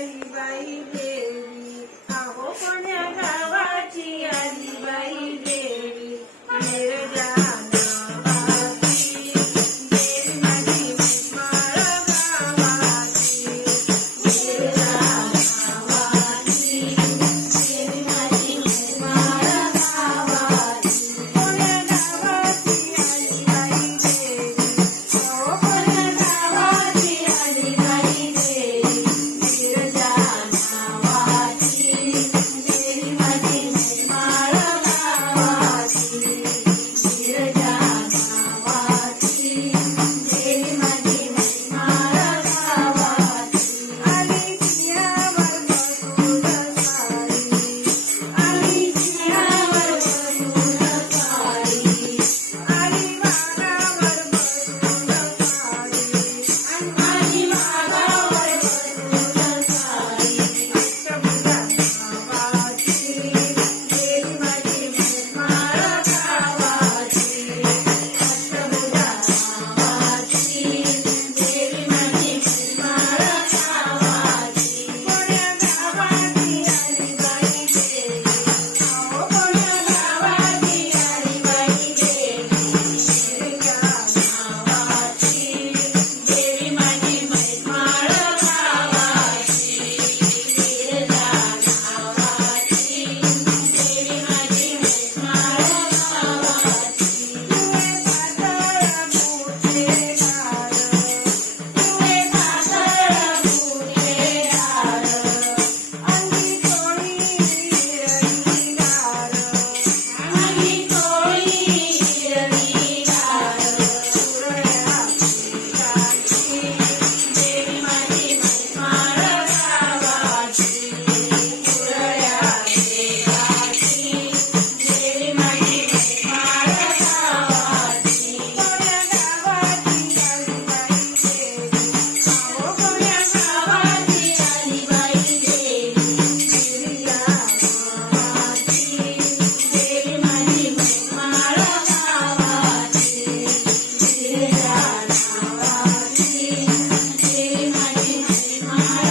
आली बाई देवी, अहो कोण्या गावाची आली बाई देवी, निर्जा नावाची देवी माझी माळ गावाची, निर्जा नावाची देवी माझी माळ गावाची, कोण्या गावाची आली बाई देवी, अहो कोण्या गावाची आली बाई देवी, निर्जा नावाची देवी माझी माळ गावाची, निर्जा नावाची देवी माझी माळ गावाची, आली सिंहावर बसून सारी, आली सिंहावर बसून सारी, आली वाघावर बसून सारी, आली वाघावर बसून सारी, अष्टभुजा नावाची देवी माझी माळ गावाची, अष्टभुजा नावाची देवी माझी माळ गावाची, कोण्या गावाची आली बाई देवी, अहो कोण्या गावाची आली बाई देवी, निर्जा नावाची देवी माझी माळ गावाची, निर्जा नावाची देवी माझी माळ गावाची, तुळे पातळ मोठे डाळ, तुळे पातळ मोठे डाळ, अंगी चोळी हिरवी डाळ, अंगी चोळी हिरवी डाळ, कुरळ्या फुलाची देवी माझी माळ गावाची, कुरळ्या फुलाची देवी माझी माळ गावाची, कोण्या गावाची आली बाई देवी, अहो कोण्या गावाची आली बाई देवी, निर्जा नावाची देवी माझी माळ गावाची, निर्जा नावाची देवी माझी माळ